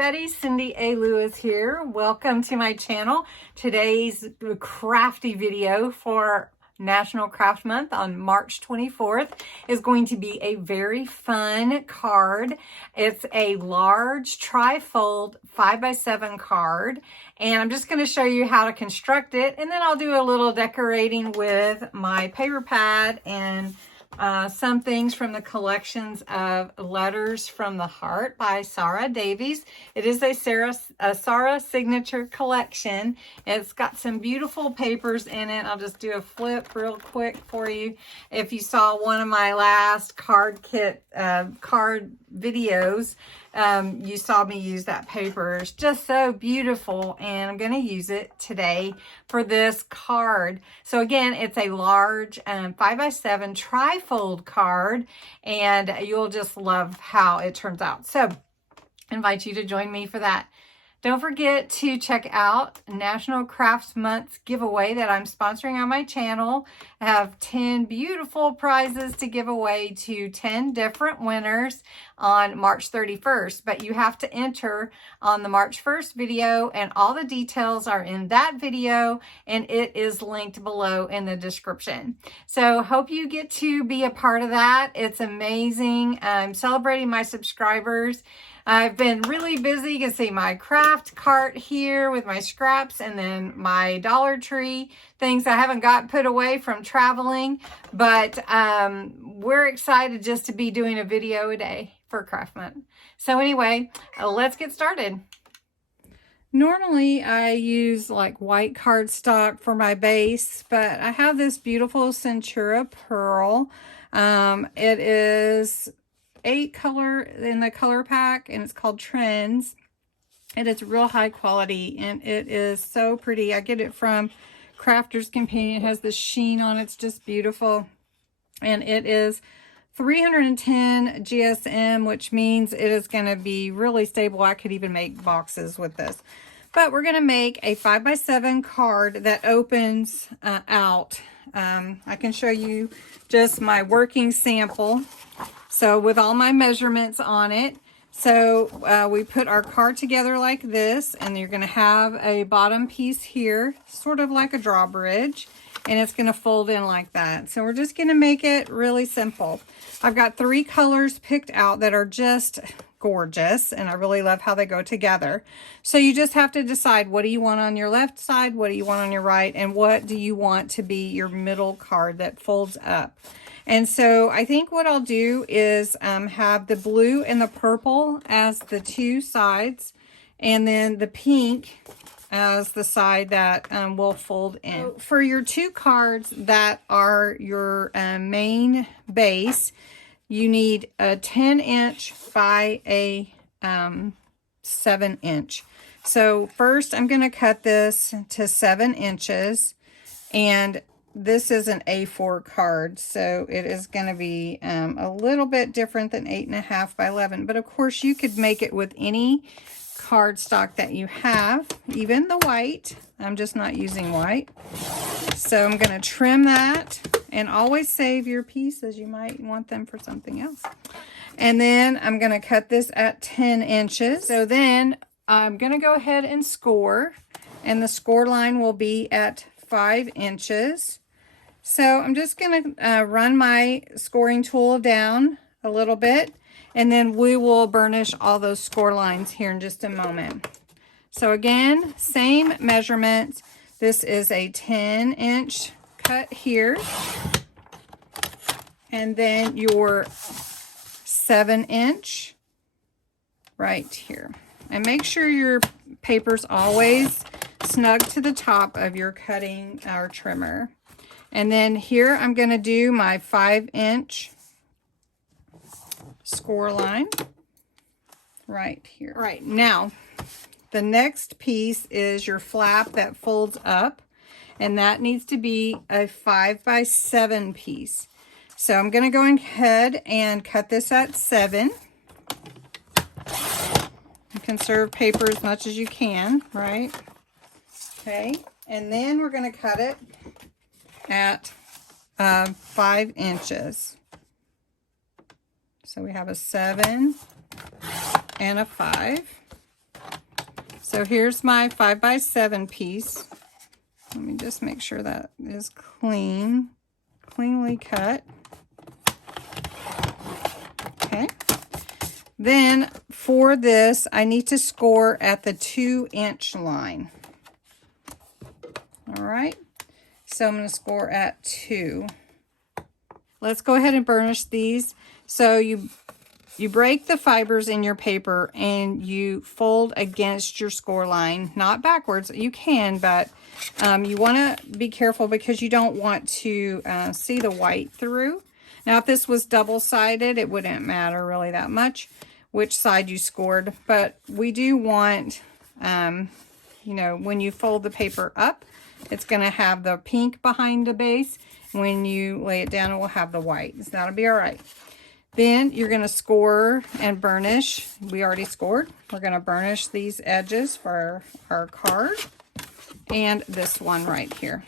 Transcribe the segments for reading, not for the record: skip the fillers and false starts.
everybody, Cindy A. Lewis here. Welcome to my channel. Today's crafty video for National Craft Month on March 24th is going to be a very fun card. It's a large trifold 5x7 card, and I'm just going to show you how to construct it, and then I'll do a little decorating with my paper pad and some things from the collections of Letters from the Heart by Sara Davies. It is a Sara signature collection. It's got some beautiful papers in it. I'll just do a flip real quick for you. If you saw one of my last card videos, you saw me use that paper. It's just so beautiful, and I'm going to use it today for this card. So again, it's a large 5x7 trifold card, and you'll just love how it turns out. So I invite you to join me for that. Don't forget to check out National Crafts Month giveaway that I'm sponsoring on my channel. I have 10 beautiful prizes to give away to 10 different winners on March 31st. But you have to enter on the March 1st video, and all the details are in that video, and it is linked below in the description. So hope you get to be a part of that. It's amazing. I'm celebrating my subscribers. I've been really busy. You can see my craft cart here with my scraps, and then my Dollar Tree things I haven't got put away from traveling. But we're excited just to be doing a video a day for Craft Month. So anyway, let's get started. Normally I use like white cardstock for my base, but I have this beautiful Centura Pearl. It is 8 color in the color pack, and it's called Trends, and it's real high quality, and it is so pretty. I get it from Crafter's Companion. It has this sheen on it. It's just beautiful, and it is 310 GSM, which means it is going to be really stable. I could even make boxes with this. But we're going to make a 5x7 card that opens out. I can show you just my working sample. So with all my measurements on it. So we put our card together like this, and you're going to have a bottom piece here, sort of like a drawbridge, and it's going to fold in like that. So we're just going to make it really simple. I've got 3 colors picked out that are just gorgeous, and I really love how they go together. So you just have to decide, what do you want on your left side, what do you want on your right, and what do you want to be your middle card that folds up. And so I think what I'll do is have the blue and the purple as the 2 sides, and then the pink as the side that will fold in. So for your 2 cards that are your main base, you need a 10-inch by a 7-inch. So first I'm going to cut this to 7 inches, and this is an A4 card, so it is going to be a little bit different than 8.5 by 11. But of course, you could make it with any cardstock that you have, even the white. I'm just not using white. So I'm going to trim that, and always save your pieces. You might want them for something else. And then I'm going to cut this at 10 inches. So then I'm going to go ahead and score, and the score line will be at 5 inches. So I'm just going to run my scoring tool down a little bit, and then we will burnish all those score lines here in just a moment. So again, same measurements. This is a 10-inch cut here, and then your 7-inch right here. And make sure your paper's always snug to the top of your cutting or trimmer. And then here I'm going to do my 5-inch score line right here. Right, now the next piece is your flap that folds up, and that needs to be a 5x7 piece. So I'm going to go ahead and cut this at 7. You conserve paper as much as you can, right? Okay, and then we're going to cut it at 5 inches. So we have a 7 and a 5. So here's my 5x7 piece. Let me just make sure that is cleanly cut. Okay. Then for this, I need to score at the 2-inch line. All right. So I'm going to score at 2. Let's go ahead and burnish these. So you break the fibers in your paper and you fold against your score line, not backwards. You can, but you want to be careful because you don't want to see the white through. Now, if this was double-sided, it wouldn't matter really that much which side you scored, but we do want, you know, when you fold the paper up, it's going to have the pink behind the base. When you lay it down, it will have the white. So that'll be all right. Then you're going to score and burnish. We already scored. We're going to burnish these edges for our card and this one right here.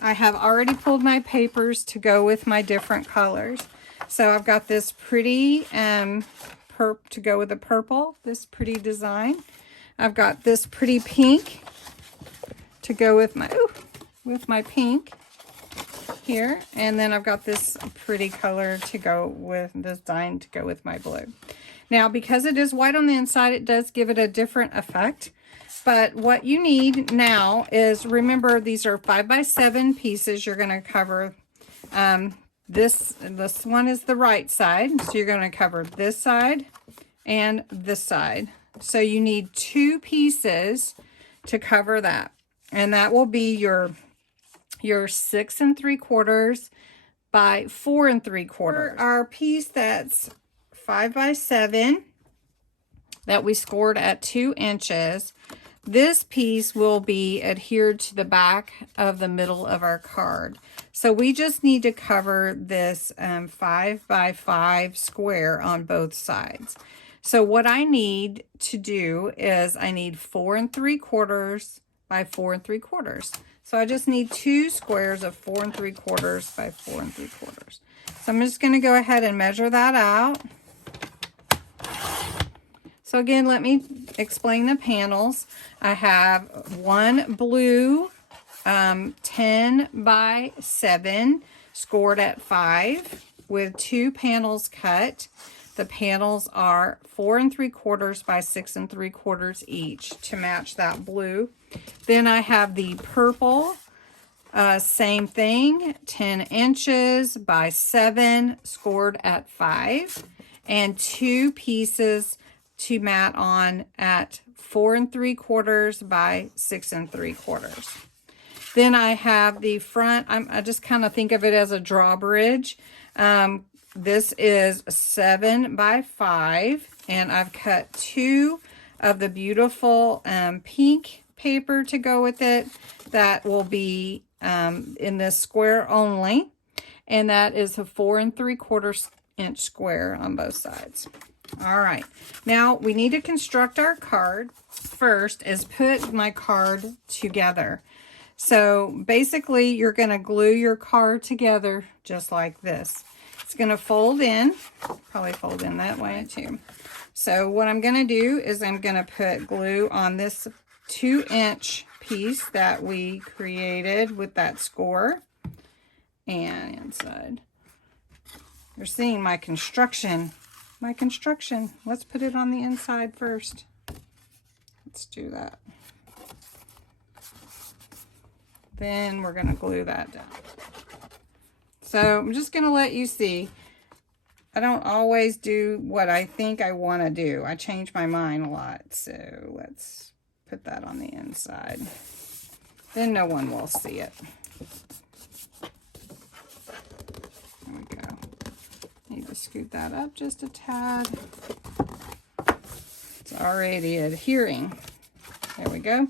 I have already pulled my papers to go with my different colors. So I've got this pretty to go with the purple, this pretty design. I've got this pretty pink to go with my pink here, and then I've got this pretty color to go with this design to go with my blue. Now, because it is white on the inside, it does give it a different effect. But what you need now is, remember, these are 5x7 pieces. You're going to cover this one is the right side, so you're going to cover this side and this side. So you need 2 pieces to cover that, and that will be your 6 3/4 by 4 3/4. Our piece that's 5x7 that we scored at 2 inches. This piece will be adhered to the back of the middle of our card. So we just need to cover this 5x5 square on both sides. So what I need to do is I need 4 3/4 by 4 3/4. So I just need 2 squares of 4 3/4 by 4 3/4. So I'm just going to go ahead and measure that out. So again, let me explain the panels. I have one blue 10x7 scored at 5 with 2 panels cut. The panels are 4 3/4 by 6 3/4 each to match that blue. Then I have the purple, same thing, 10 inches by 7 scored at 5, and 2 pieces to mat on at 4 3/4 by 6 3/4. Then I have the front. I just kind of think of it as a drawbridge. This is 7 by 5, and I've cut 2 of the beautiful pink paper to go with it. That will be in this square only, and that is a 4 3/4 inch square on both sides. All right, now we need to construct our card. First is put my card together. So basically you're going to glue your card together just like this. It's going to fold in, probably fold in that way too. So what I'm going to do is I'm going to put glue on this 2-inch piece that we created with that score and inside. You're seeing my construction. Let's put it on the inside first. Let's do that. Then we're going to glue that down. So I'm just going to let you see. I don't always do what I think I want to do. I change my mind a lot. So let's put that on the inside. Then no one will see it. There we go. Need to scoot that up just a tad. It's already adhering. There we go.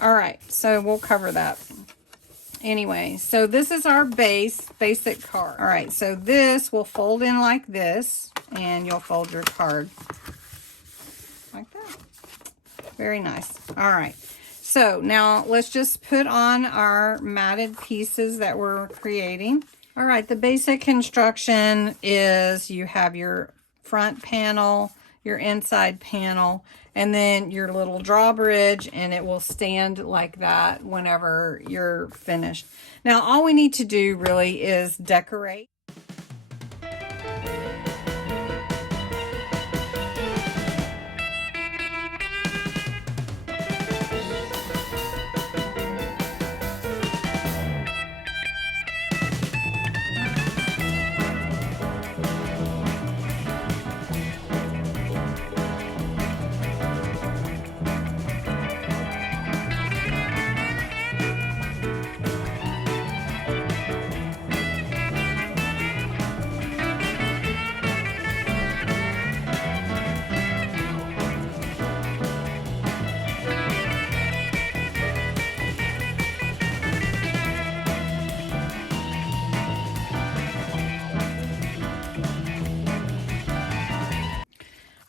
All right, so we'll cover that. Anyway, so this is our basic card. All right, so this will fold in like this, and you'll fold your card like that. Very nice. All right, so now let's just put on our matted pieces that we're creating. All right, the basic construction is you have your front panel, your inside panel, and then your little drawbridge, and it will stand like that whenever you're finished. Now, all we need to do really is decorate.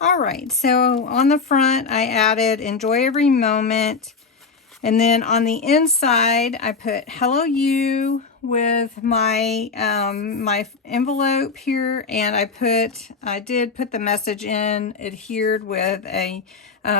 All right, so on the front, I added enjoy every moment. And then on the inside, I put hello you with my my envelope here. And I did put the message in adhered with a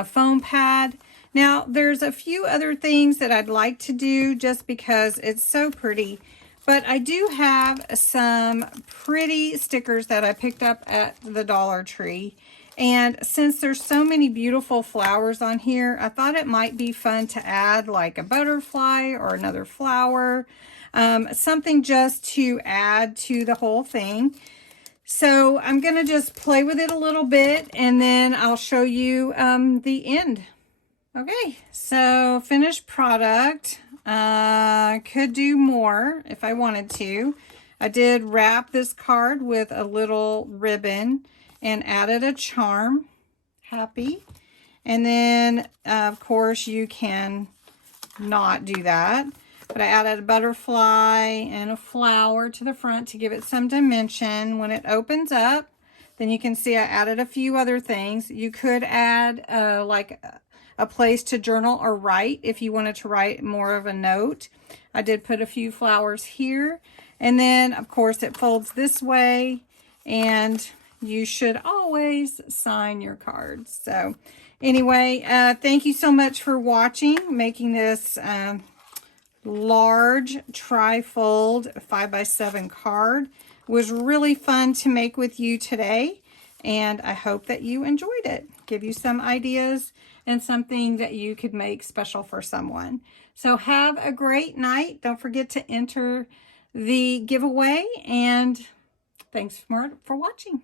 foam pad. Now, there's a few other things that I'd like to do just because it's so pretty. But I do have some pretty stickers that I picked up at the Dollar Tree. And since there's so many beautiful flowers on here, I thought it might be fun to add like a butterfly or another flower, something just to add to the whole thing. So I'm going to just play with it a little bit, and then I'll show you the end. Okay, so finished product. Could do more if I wanted to. I did wrap this card with a little ribbon and added a charm, happy. And then, of course, you can not do that. But I added a butterfly and a flower to the front to give it some dimension. When it opens up, then you can see I added a few other things. You could add like a place to journal or write if you wanted to write more of a note. I did put a few flowers here. And then, of course, it folds this way, and you should always sign your cards. So anyway, thank you so much for watching, making this large trifold 5x7 card. It was really fun to make with you today, and I hope that you enjoyed it. Give you some ideas and something that you could make special for someone. So have a great night. Don't forget to enter the giveaway, and thanks for watching.